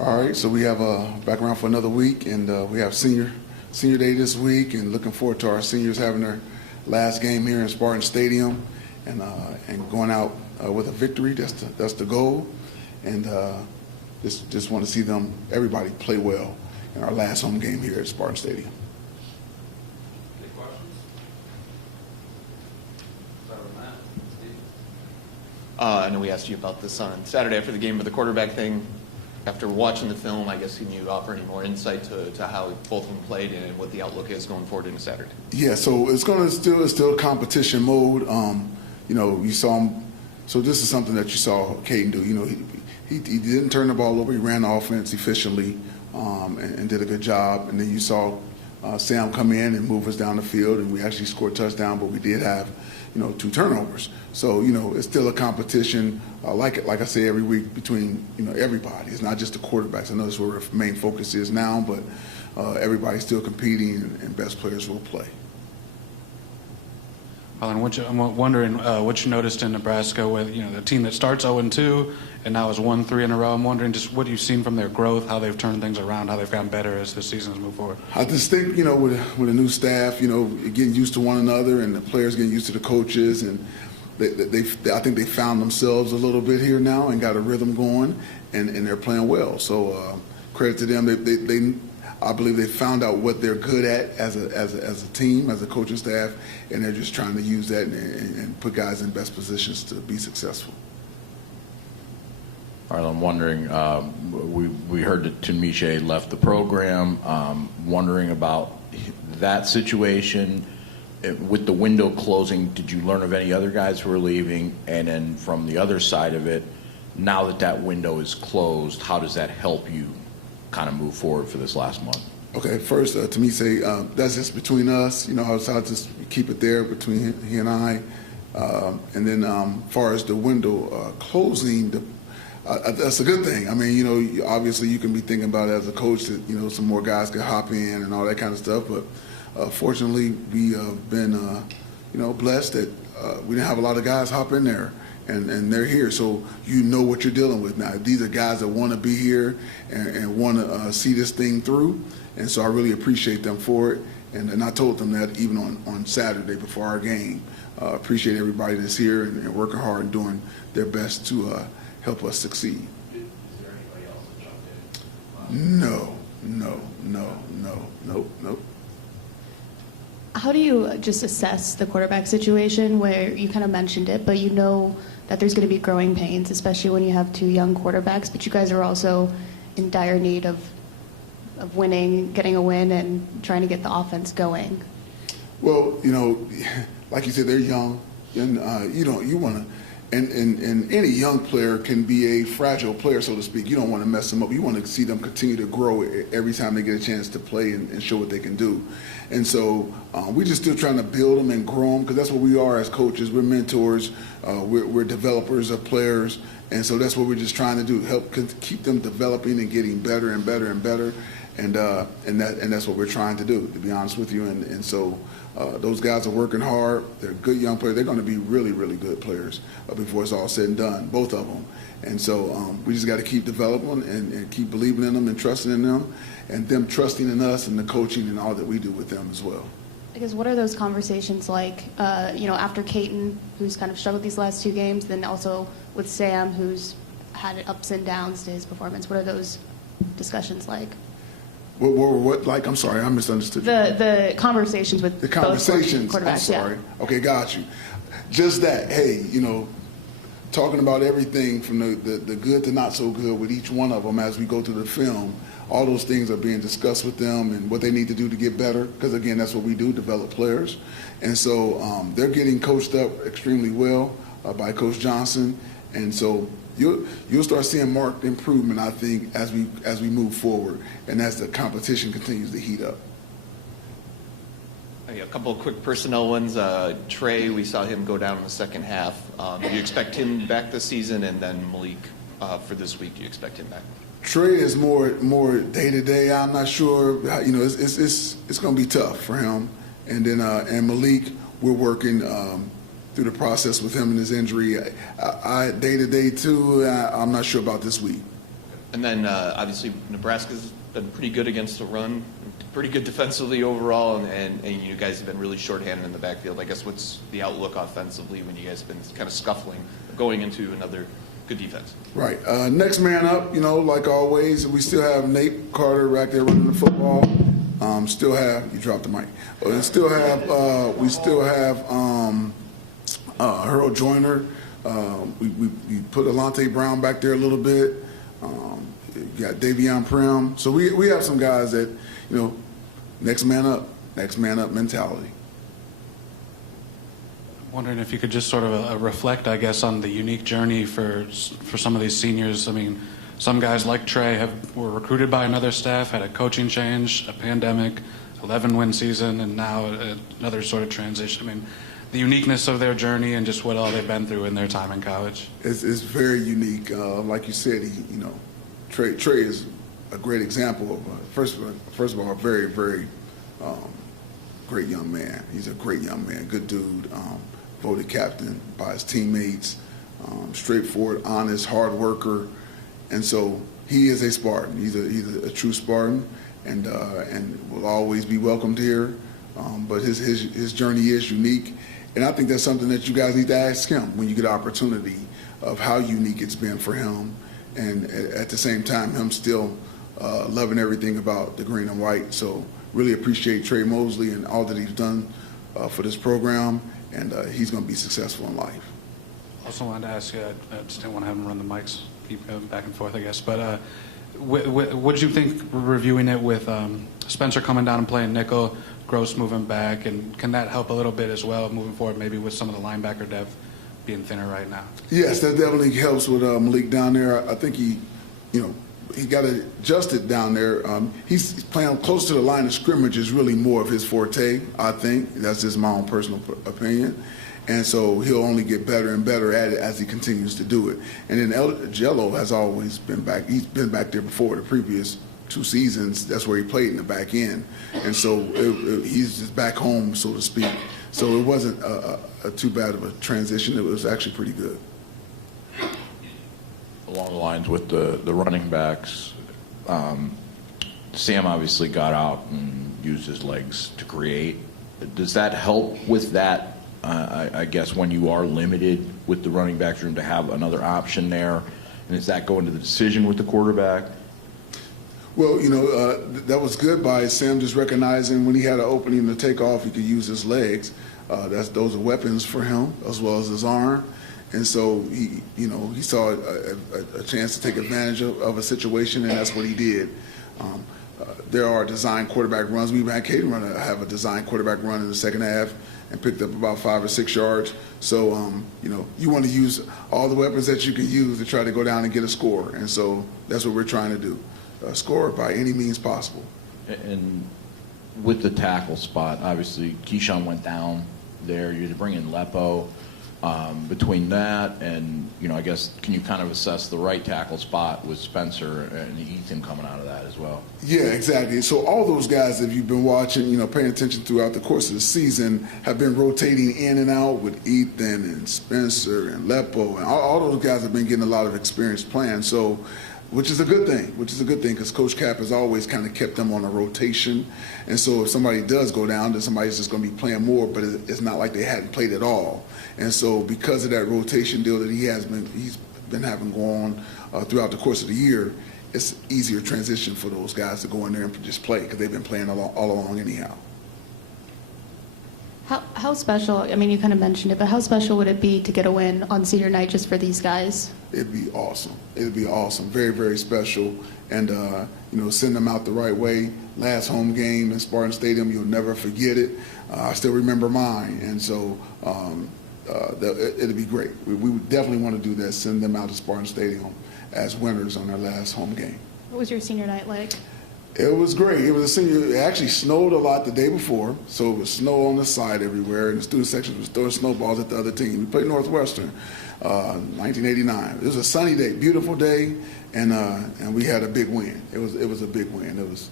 All right, so we have back around for another week, and we have senior day this week, and looking forward to our seniors having their last game here in Spartan Stadium, and going out with a victory. That's the goal, and just want to see everybody play well in our last home game here at Spartan Stadium. Any questions? Start with Matt. Steve. I know we asked you about this on Saturday after the game, but the quarterback thing. After watching the film, I guess, can you offer any more insight to how both of them played and what the outlook is going forward into Saturday? Yeah, so it's still competition mode. You saw him. So this is something that you saw Caden do. He didn't turn the ball over. He ran the offense efficiently and did a good job. And then you saw Sam come in and move us down the field, and we actually scored a touchdown, but we did have 2 turnovers. So it's still a competition, like I say every week, between everybody. It's not just the quarterbacks. I know that's where our main focus is now, but everybody's still competing, and best players will play. Alan, I'm wondering what you noticed in Nebraska with the team that starts 0-2 and now has won 3 in a row. I'm wondering just what you've seen from their growth, how they've turned things around, how they've gotten better as the seasons move forward. I just think with a new staff, getting used to one another, and the players getting used to the coaches, and I think they found themselves a little bit here now and got a rhythm going, and they're playing well. So credit to them. I believe they found out what they're good at as a team, as a coaching staff, and they're just trying to use that and put guys in best positions to be successful. All right, I'm wondering, we heard that Tunmiche left the program. Wondering about that situation. With the window closing, did you learn of any other guys who are leaving? And then from the other side of it, now that window is closed, how does that help you kind of move forward for this last month? Okay, first, to me, that's just between us. I'll just keep it there between he and I. And then as far as the window closing, that's a good thing. I mean, obviously you can be thinking about it as a coach that, some more guys could hop in and all that kind of stuff. But fortunately, we have been, blessed that we didn't have a lot of guys hop in there. And they're here, so you know what you're dealing with now. These are guys that want to be here and want to see this thing through, and so I really appreciate them for it. And I told them that even on Saturday before our game. Appreciate everybody that's here and working hard and doing their best to help us succeed. Is there anybody else that jumped in? No. How do you just assess the quarterback situation where you kind of mentioned it, but that there's going to be growing pains, especially when you have 2 young quarterbacks, but you guys are also in dire need of winning, getting a win, and trying to get the offense going? Well, like you said, they're young, and you want to. And any young player can be a fragile player, so to speak. You don't want to mess them up. You want to see them continue to grow every time they get a chance to play and show what they can do. And so we're just still trying to build them and grow them, because that's what we are as coaches. We're mentors. We're developers of players. And so that's what we're just trying to do, help keep them developing and getting better and better and better. And that's what we're trying to do, to be honest with you. And so those guys are working hard. They're good young players. They're going to be really, really good players before it's all said and done, both of them. And so we just got to keep developing and keep believing in them and trusting in them, and them trusting in us and the coaching and all that we do with them as well. I guess, what are those conversations like, after Caden, who's kind of struggled these last 2 games, then also with Sam, who's had ups and downs to his performance? What are those discussions like? What like? I'm sorry, I misunderstood you. The conversations with the conversations. Both quarterbacks. I'm sorry. Yeah. Okay, got you. Just that. Hey, talking about everything from the good to not so good with each one of them as we go through the film. All those things are being discussed with them and what they need to do to get better. Because again, that's what we do: develop players. And so they're getting coached up extremely well by Coach Johnson. And so you'll start seeing marked improvement, I think, as we move forward and as the competition continues to heat up. A couple of quick personnel ones. Trey, we saw him go down in the second half. Do you expect him back this season? And then Malik, for this week, do you expect him back? Trey is more day to day. I'm not sure. It's going to be tough for him. And then and Malik, we're working through the process with him and his injury. I day to day too. I'm not sure about this week. And then obviously Nebraska's been pretty good against the run, pretty good defensively overall, and you guys have been really shorthanded in the backfield. I guess what's the outlook offensively when you guys have been kind of scuffling going into another good defense? Right. Next man up, like always, we still have Nate Carter back there running the football. Still have, you dropped the mic. We still have Harold Joyner. We put Alante Brown back there a little bit. You got Davion Prim. So we have some guys that, next man up mentality. Wondering if you could just sort of reflect, I guess, on the unique journey for some of these seniors. I mean, some guys like Trey were recruited by another staff, had a coaching change, a pandemic, 11-win season, and now another sort of transition. I mean, the uniqueness of their journey and just what all they've been through in their time in college. It's very unique. Like you said, Trey is a great example of first of all, a very, very great young man. He's a great young man, good dude. Voted captain by his teammates. Straightforward, honest, hard worker, and so he is a Spartan. He's a true Spartan, and will always be welcomed here. But his journey is unique, and I think that's something that you guys need to ask him when you get an opportunity of how unique it's been for him, and at the same time him still loving everything about the green and white. So really appreciate Trey Mosley and all that he's done for this program, and he's going to be successful in life. Also wanted to ask you, I just didn't want to have him run the mics, keep back and forth, I guess, but what did you think reviewing it with Spencer coming down and playing nickel, Gross moving back, and can that help a little bit as well moving forward, maybe with some of the linebacker depth being thinner right now? Yes, that definitely helps with Malik down there. I think he got adjusted down there. He's playing close to the line of scrimmage is really more of his forte, I think. That's just my own personal opinion. And so he'll only get better and better at it as he continues to do it. And then Jello has always been back. He's been back there before the previous 2 seasons. That's where he played in the back end. And so he's just back home, so to speak. So it wasn't too bad of a transition. It was actually pretty good. Along the lines with the running backs, Sam obviously got out and used his legs to create. Does that help with that? I guess when you are limited with the running back room to have another option there, and does that go into the decision with the quarterback? Well, that was good by Sam just recognizing when he had an opening to take off, he could use his legs. Those are weapons for him as well as his arm. And so he saw a chance to take advantage of a situation, and that's what he did. There are design quarterback runs. We had Caden have a design quarterback run in the second half and picked up about 5 or 6 yards. So you want to use all the weapons that you can use to try to go down and get a score. And so that's what we're trying to do, score by any means possible. And with the tackle spot, obviously Keyshawn went down there. You had to bring in Lepo. Between that and, I guess, can you kind of assess the right tackle spot with Spencer and Ethan coming out of that as well? Yeah, exactly. So all those guys, if you've been watching, paying attention throughout the course of the season, have been rotating in and out with Ethan and Spencer and Lepo. And all those guys have been getting a lot of experience playing. So, which is a good thing because Coach Cap has always kind of kept them on a rotation. And so if somebody does go down, then somebody's just going to be playing more, but it's not like they hadn't played at all. And so because of that rotation deal that he's been having go on throughout the course of the year, it's easier transition for those guys to go in there and just play because they've been playing all along anyhow. How special, I mean, you kind of mentioned it, but how special would it be to get a win on senior night just for these guys? It'd be awesome. It'd be awesome. Very, very special. And, send them out the right way. Last home game in Spartan Stadium, you'll never forget it. I still remember mine. And so it'd be great. We would definitely want to do that, send them out to Spartan Stadium as winners on their last home game. What was your senior night like? It was great. It actually snowed a lot the day before, so it was snow on the side everywhere, and the student section was throwing snowballs at the other team. We played Northwestern, 1989. It was a sunny day, beautiful day, and we had a big win. It was a big win. It was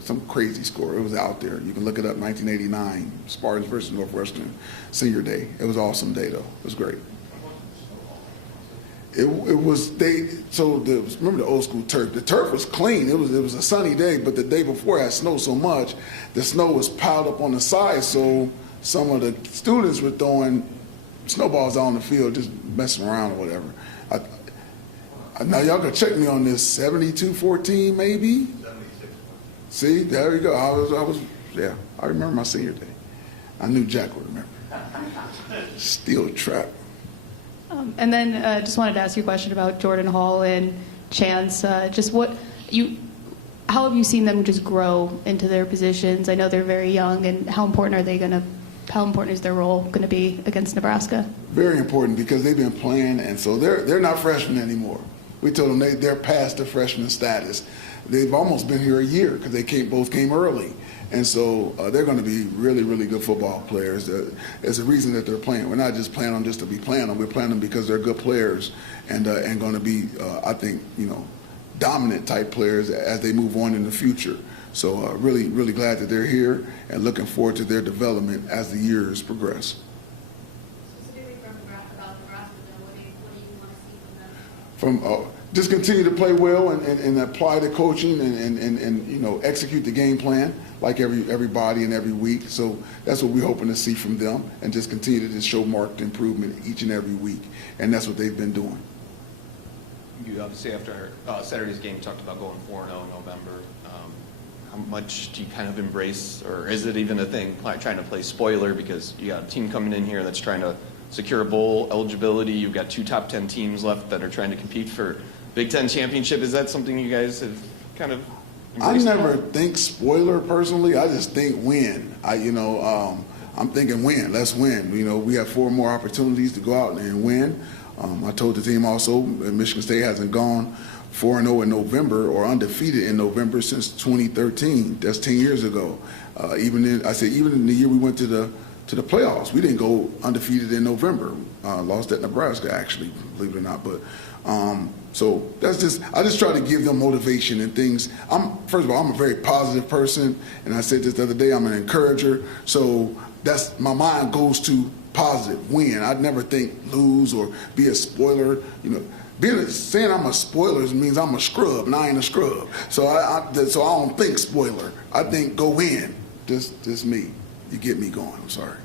some crazy score. It was out there. You can look it up. 1989 Spartans versus Northwestern senior day. It was an awesome day though. It was great. It was remember the old school turf. The turf was clean. It was a sunny day, but the day before it had snowed so much, the snow was piled up on the side. So some of the students were throwing snowballs out on the field, just messing around or whatever. Now y'all can check me on this. 72-14 maybe. 76. See, there you go. I remember my senior day. I knew Jack would remember. Steel trap. And then just wanted to ask you a question about Jordan Hall and Chance. How have you seen them just grow into their positions? I know they're very young, and how important is their role going to be against Nebraska? Very important because they've been playing, and so they're not freshmen anymore. We told them they're past the freshman status. They've almost been here a year because they both came early. And so they're going to be really, really good football players. There's a reason that they're playing. We're not just playing them just to be playing them. We're playing them because they're good players and going to be, I think, dominant type players as they move on in the future. So really, really glad that they're here and looking forward to their development as the years progress. Specifically about Nebraska, what do you want to see from them? Just continue to play well and apply the coaching and execute the game plan like everybody and every week. So that's what we're hoping to see from them, and just continue to just show marked improvement each and every week. And that's what they've been doing. You obviously, after Saturday's game, talked about going 4-0 in November. How much do you kind of embrace, or is it even a thing, trying to play spoiler, because you got a team coming in here that's trying to secure a bowl eligibility? You've got 2 top 10 teams left that are trying to compete for Big Ten championship. Is that something you guys have kind of embraced? I never think spoiler personally. I just think win. I'm thinking win. Let's win. We have 4 more opportunities to go out and win. I told the team also, Michigan State hasn't gone 4-0 in November or undefeated in November since 2013. That's 10 years ago. Even in the year we went to the playoffs, we didn't go undefeated in November. Lost at Nebraska, actually, believe it or not. But so I just try to give them motivation and things. First of all, I'm a very positive person, and I said this the other day, I'm an encourager. So that's my mind goes to positive, win. I'd never think lose or be a spoiler. Saying I'm a spoiler means I'm a scrub, and I ain't a scrub. So I don't think spoiler. I think go win. Just me. You get me going. I'm sorry.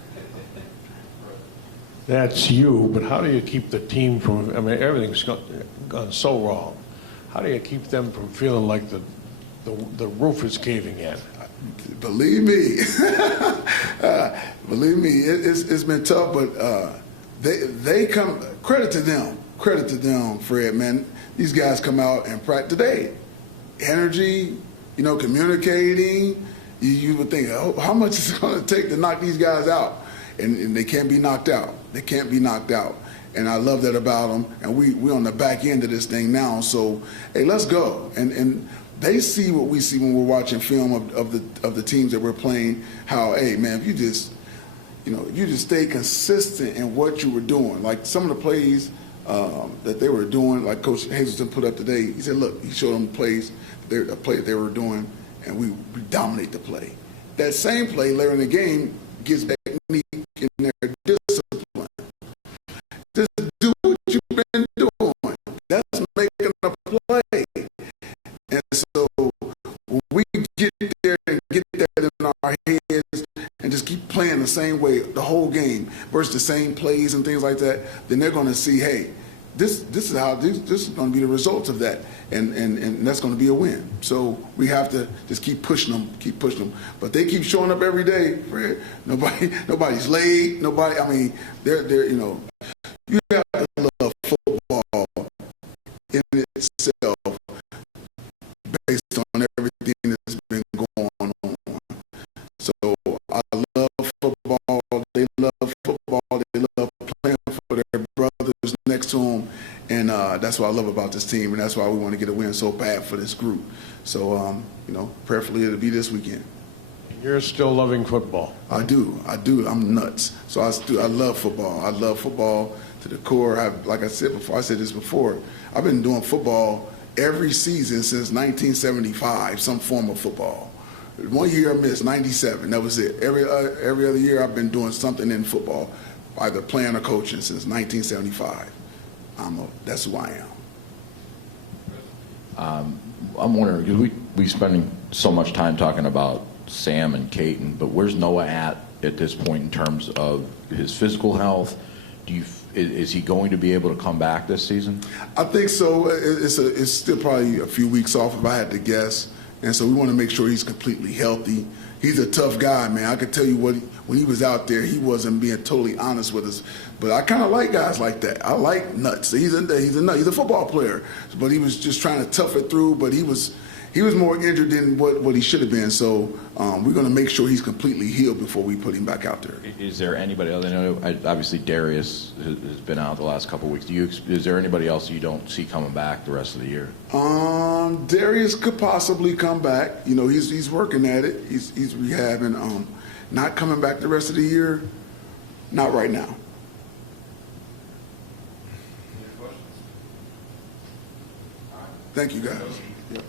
That's you, but how do you keep the team from, everything's gone so wrong. How do you keep them from feeling like the roof is caving in? Believe me, it's been tough, but they come, credit to them, Fred, man. These guys come out and practice today. Energy, communicating. You would think, how much is it going to take to knock these guys out? And they can't be knocked out. They can't be knocked out. And I love that about them. And we're on the back end of this thing now. So, hey, let's go. And they see what we see when we're watching film of the teams that we're playing. How, hey, man, if you just stay consistent in what you were doing, like some of the plays that they were doing, like Coach Hazelton put up today. He said, look, he showed them plays that they were doing, and we dominate the play. That same play later in the game gives technique in their discipline. Just do what you've been doing. That's making a play. And so when we get there and get that in our heads and just keep playing the same way the whole game versus the same plays and things like that, then they're going to see, hey, this is going to be the results of that, and that's going to be a win. So we have to just keep pushing them. But they keep showing up every day, Fred. Nobody's late. They're you have to love football in itself based on everything that's been going on. So I love football. They love football. They love playing for their brothers next to them. And that's what I love about this team, and that's why we want to get a win so bad for this group. So, prayerfully it'll be this weekend. You're still loving football. I do. I'm nuts. So I love football. I love football to the core. Like I said before, I've been doing football every season since 1975, some form of football. 1 year I missed, 97. That was it. Every other year I've been doing something in football, either playing or coaching since 1975. that's who I am. I'm wondering, because we spending so much time talking about Sam and Caton, but where's Noah at this point in terms of his physical health? Is he going to be able to come back this season? I think so. It's still probably a few weeks off if I had to guess. And so we want to make sure he's completely healthy. He's a tough guy, man. I could tell you when he was out there, he wasn't being totally honest with us. But I kind of like guys like that. I like nuts. He's a nut. He's a football player. But he was just trying to tough it through. But he was more injured than what he should have been. So we're going to make sure he's completely healed before we put him back out there. Is there anybody else? I know obviously Darius has been out the last couple of weeks. Is there anybody else you don't see coming back the rest of the year? Darius could possibly come back. You know, he's working at it. He's rehabbing. Not coming back the rest of the year. Not right now. Any questions? Thank you, guys. Yep.